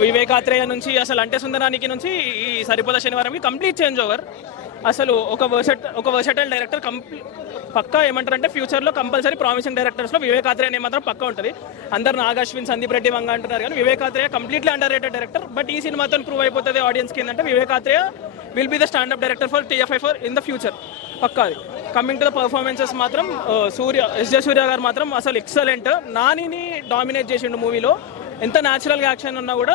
వివేకాత్రేయ నుంచి అసలు అంటే సుందరానికి నుంచి ఈ సరిపోద శనివారంకి కంప్లీట్ చేంజ్ ఓవర్. అసలు ఒక వర్సటైల్ డైరెక్టర్ పక్కా ఏమంటారంటే ఫ్యూచర్లో కంపల్సరీ ప్రామిసింగ్ డైరెక్టర్స్లో వివేకాత్రేయ అనే మాత్రం పక్కా ఉంటుంది. అందరు నాగశ్విన్, సందీప్ రెడ్డి వంగ అంటున్నారు కానీ Vivek Athreya completely underrated director. But ఈ సినిమాతో ప్రూవ్ అయిపోతుంది ఆడియన్స్కి ఏంటంటే Vivek Athreya will be the standup director for TFI for in the future పక్కా. కమింగ్ టు ద పర్ఫార్మెన్సెస్ మాత్రం ఎస్జే సూర్య గారు మాత్రం అసలు ఎక్సలెంట్. నానిని డామినేట్ చేసిండు మూవీలో. ఎంత న్యాచురల్గా యాక్షన్ ఉన్నా కూడా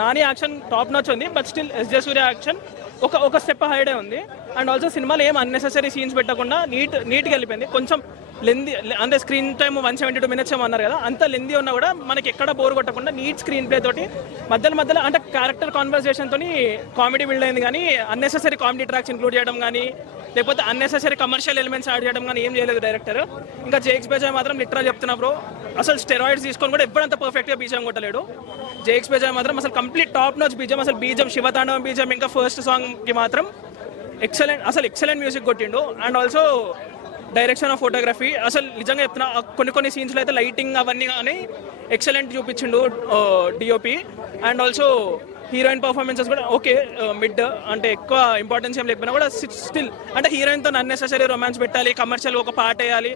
నాని యాక్షన్ టాప్ నాచ్ ఉంది. But still SJ Surya action ఒక స్టెప్ హైడే ఉంది. అండ్ ఆల్సో సినిమాలో ఏం అన్నెసెసరీ సీన్స్ పెట్టకుండా నీట్గా వెళ్ళిపోయింది. కొంచెం లెంది అంటే స్క్రీన్ టైమ్ 172 minutes ఏమో అన్నారు కదా, అంత లెంది ఉన్నా కూడా మనకి ఎక్కడ బోర్ కొట్టకుండా నీట్ స్క్రీన్ ప్లే తోటి మధ్యలో అంటే క్యారెక్టర్ కాన్వర్సేషన్తో కామెడీ బిల్డ్ అయింది. కానీ అన్నెసెసరీ కామెడీ ట్రాక్స్ ఇంక్లూడ్ చేయడం కానీ లేకపోతే అన్నెసెసరీ కమర్షియల్ ఎలిమెంట్స్ యాడ్ చేయడం కానీ ఏం చేయలేదు డైరెక్టర్. ఇంకా జేక్స్ బేజాయ్ మాత్రం లిటరల్ చెప్తున్నా బ్రో, అసలు స్టెరాయిడ్స్ తీసుకొని కూడా ఎప్పుడంత పర్ఫెక్ట్గా బీజం కొట్టలేడు. జేక్స్ బేజాయ్ మాత్రం అసలు కంప్లీట్ టాప్ నాచ్ బీజం. అసలు బీజం శివతాండవం బీజం ఇంకా ఫస్ట్ సాంగ్కి మాత్రం ఎక్సలెంట్ మ్యూజిక్ కొట్టిండు. And also direction of photography అసలు నిజంగా చెప్తున్నా, కొన్ని సీన్స్లో అయితే లైటింగ్ అవన్నీ కానీ ఎక్సలెంట్ చూపించిండు DOP. And also heroine performances కూడా ఓకే, మిడ్ అంటే ఎక్కువ ఇంపార్టెన్స్ ఏం లేకపోయినా కూడా స్టిల్ అంటే హీరోయిన్తో అన్నెసెసరీ రొమాన్స్ పెట్టాలి, కమర్షియల్ ఒక పాట వేయాలి,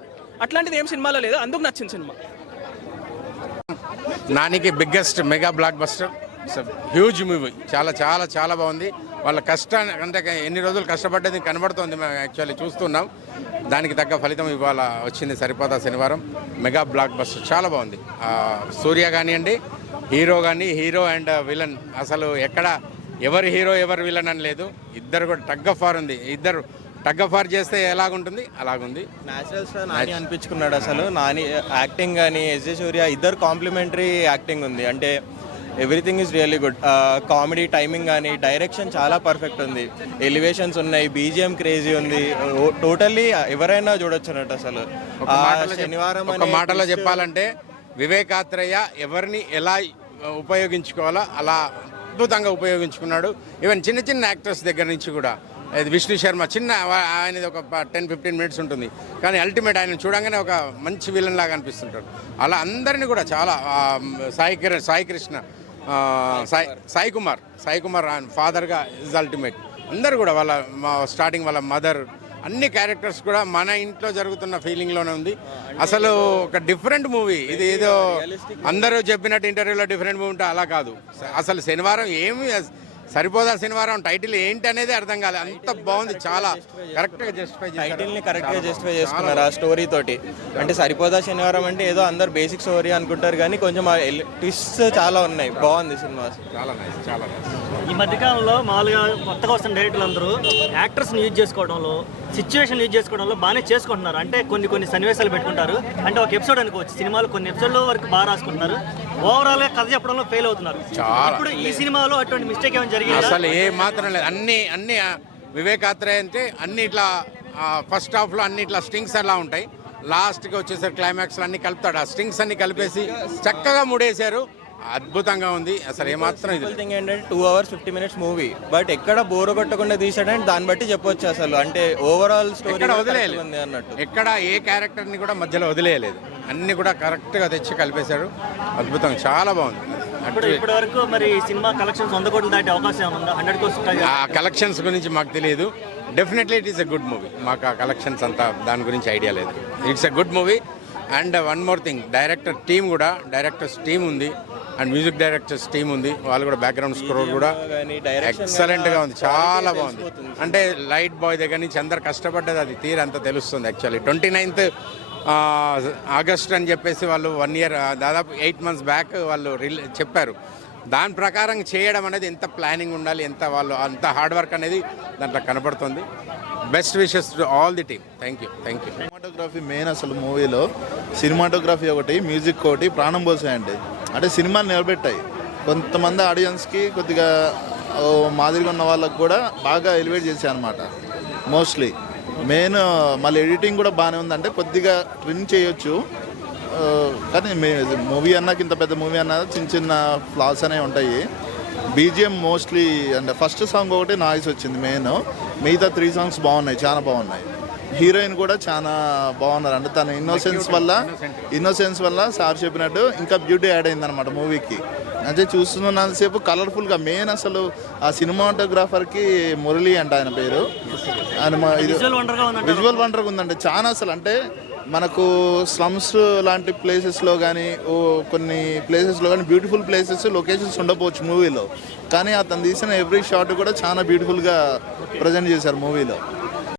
అట్లాంటిది ఏం సినిమాలో లేదు. అందుకు నచ్చింది సినిమా. నానికి biggest mega block buster, huge movie. చాలా చాలా చాలా బాగుంది. వాళ్ళ కష్టాన్ని అంటే ఎన్ని రోజులు కష్టపడ్డది కనబడుతుంది, మేము యాక్చువల్లీ చూస్తున్నాం. దానికి తగ్గ ఫలితం ఇవాళ వచ్చింది. సరిపోదా శనివారం మెగా బ్లాక్ బస్టర్ చాలా బాగుంది. సూర్య కానివ్వండి, హీరో కానీ, హీరో అండ్ విలన్ అసలు ఎక్కడ ఎవరు హీరో ఎవరు విలన్ అని లేదు. ఇద్దరు కూడా టగ్ ఆఫ్ వార్ ఉంది. ఇద్దరు టగ్ ఆఫ్ వార్ చేస్తే ఎలాగుంటుంది అలాగుంది. న్యాచురల్ స్టార్ నాని అనిపించుకున్నాడు. అసలు నాని యాక్టింగ్ కానీ ఎస్జే సూర్య ఇద్దరు కాంప్లిమెంటరీ యాక్టింగ్ ఉంది. అంటే everything is really good. Comedy timing కానీ డైరెక్షన్ చాలా పర్ఫెక్ట్ ఉంది. ఎలివేషన్స్ ఉన్నాయి, బీజిఎం క్రేజీ ఉంది. టోటల్లీ ఎవరైనా చూడొచ్చు అన్నట్టు. అసలు శనివారం ఒక మాటలో చెప్పాలంటే వివేకాత్రేయ ఎవరిని ఎలా ఉపయోగించుకోవాలో అలా అద్భుతంగా ఉపయోగించుకున్నాడు. ఈవెన్ చిన్న యాక్టర్స్ దగ్గర నుంచి కూడా. విష్ణు శర్మ చిన్న ఆయనది ఒక 10-15 minutes ఉంటుంది, కానీ అల్టిమేట్ ఆయన చూడంగానే ఒక మంచి విలన్ లాగా అనిపిస్తుంటాడు. అలా అందరినీ కూడా చాలా సాయి కృష్ణ, సాయి కుమార్ ఫాదర్గా ఇస్ అల్టిమేట్. అందరు కూడా వాళ్ళ స్టార్టింగ్ వాళ్ళ మదర్ అన్ని క్యారెక్టర్స్ కూడా మన ఇంట్లో జరుగుతున్న ఫీలింగ్లోనే ఉంది. అసలు ఒక డిఫరెంట్ మూవీ ఇది. ఏదో అందరూ చెప్పినట్టు ఇంటర్వ్యూలో డిఫరెంట్ మూవీ ఉంటే అలా కాదు. అసలు శనివారం ఏమి సరిపోదా శనివారం టైటిల్ ఏంటి అనేది అర్థం కాలేదు. అంత బాగుంది. చాలా కరెక్ట్గా జస్టిఫై చేసుకున్నారు ఆ స్టోరీ తోటి. అంటే సరిపోదా శనివారం అంటే ఏదో అందరు బేసిక్ స్టోరీ అనుకుంటారు కానీ కొంచెం ట్విస్ట్ చాలా ఉన్నాయి. బాగుంది సినిమా, చాలా నైస్, చాలా నైస్. ఈ మధ్యకాలంలో మామూలుగా కొత్తగా వస్తున్న డైరెక్టర్లు అందరూ యాక్టర్స్ని యూజ్ చేసుకోవడంలో, సిచ్యువేషన్ యూజ్ చేసుకోవడంలో బాగానే చేసుకుంటున్నారు. అంటే కొన్ని సన్నివేశాలు పెట్టుకుంటారు. అంటే ఒక ఎపిసోడ్ అనుకోవచ్చు, సినిమాలో కొన్ని ఎపిసోడ్ల వరకు బాగా రాసుకుంటున్నారు. ఓవరాల్గా కథ చెప్పడంలో ఫెయిల్ అవుతున్నారు. ఇప్పుడు ఈ సినిమాలో అటువంటి మిస్టేక్ ఏమైనా జరిగింది? అసలు ఏ మాత్రం లేదు. అన్ని వివేకాత్రేయ అంటే అన్ని ఇట్లా ఫస్ట్ హాఫ్లో అన్ని ఇట్లా స్ట్రింగ్స్ అలా ఉంటాయి. లాస్ట్కి వచ్చేసరికి క్లైమాక్స్లో అన్ని కలుపుతాడు. ఆ స్ట్రింగ్స్ అన్ని కలిపేసి చక్కగా ముడేశారు. అద్భుతంగా ఉంది. అసలు ఏమాత్రం ఇది థింగ్ ఏంటంటే 2 hours 50 minutes మూవీ, బట్ ఎక్కడ బోర్ కొట్టకుండా తీసాడని దాన్ని బట్టి చెప్పొచ్చు. అసలు అంటే ఓవరాల్ స్టోరీ వదిలేయలేదు అన్నట్టు. ఎక్కడ ఏ క్యారెక్టర్ని కూడా మధ్యలో వదిలేయలేదు. అన్ని కూడా కరెక్ట్గా తెచ్చి కలిపేశాడు. అద్భుతంగా చాలా బాగుంది. ఇప్పటి వరకు మరి సినిమా కలెక్షన్స్ 100 కోట్లు దాటే అవకాశం ఉందా? 100 కోట్లు ఆ కలెక్షన్స్ గురించి మాకు తెలియదు. Definitely it is a good movie. మాకు ఆ కలెక్షన్స్ అంతా దాని గురించి ఐడియా లేదు. It's a good movie. And one more thing, directors team ఉంది అండ్ మ్యూజిక్ డైరెక్టర్స్ టీమ్ ఉంది. వాళ్ళు కూడా బ్యాక్గ్రౌండ్ స్కోర్ కూడా ఎక్సలెంట్గా ఉంది. చాలా బాగుంది. అంటే లైట్ బాయ్ దగ్గర నుంచి అందరు కష్టపడ్డది అది తీరంతా తెలుస్తుంది. యాక్చువల్లీ 29th ఆగస్ట్ అని చెప్పేసి వాళ్ళు 1 year దాదాపు 8 months బ్యాక్ వాళ్ళు చెప్పారు. దాని ప్రకారం చేయడం అనేది ఎంత ప్లానింగ్ ఉండాలి, అంత హార్డ్ వర్క్ అనేది దాంట్లో కనపడుతుంది. Best wishes to all the team. Thank you. Cinematography main. అసలు మూవీలో సినిమాటోగ్రఫీ ఒకటి, మ్యూజిక్ ఒకటి ప్రాణం పోసాయండి. అంటే సినిమాని నిలబెట్టాయి. కొంతమంది ఆడియన్స్కి కొద్దిగా మాదిరిగా ఉన్న వాళ్ళకు కూడా బాగా ఎలివేట్ చేశాయి అనమాట. మోస్ట్లీ మెయిన్ మళ్ళీ ఎడిటింగ్ కూడా బాగానే ఉంది. అంటే కొద్దిగా ట్రిమ్ చేయొచ్చు, కానీ మూవీ అన్నాక ఇంత పెద్ద మూవీ అన్నా చిన్న ఫ్లాస్ అనేవి ఉంటాయి. బీజిఎం మోస్ట్లీ అంటే ఫస్ట్ సాంగ్ ఒకటి నాయిస్ వచ్చింది మెయిన్. మిగతా 3 songs బాగున్నాయి, చాలా బాగున్నాయి. హీరోయిన్ కూడా చాలా బాగున్నారు. అంటే తన ఇన్నోసెన్స్ వల్ల సార్ చెప్పినట్టు ఇంకా బ్యూటీ యాడ్ అయింది అనమాట మూవీకి. అంటే చూస్తున్నంతసేపు కలర్ఫుల్గా మెయిన్ అసలు ఆ సినిమాటోగ్రాఫర్కి మురళి అంట ఆయన పేరు. ఆయన విజువల్ వండర్గా ఉందండి చాలా. అసలు అంటే మనకు స్లమ్స్ లాంటి ప్లేసెస్లో కానీ కొన్ని ప్లేసెస్లో కానీ బ్యూటిఫుల్ ప్లేసెస్ లొకేషన్స్ ఉండకపోవచ్చు మూవీలో, కానీ అతను తీసిన ఎవ్రీ షాట్ కూడా చాలా బ్యూటిఫుల్గా ప్రజెంట్ చేశారు మూవీలో.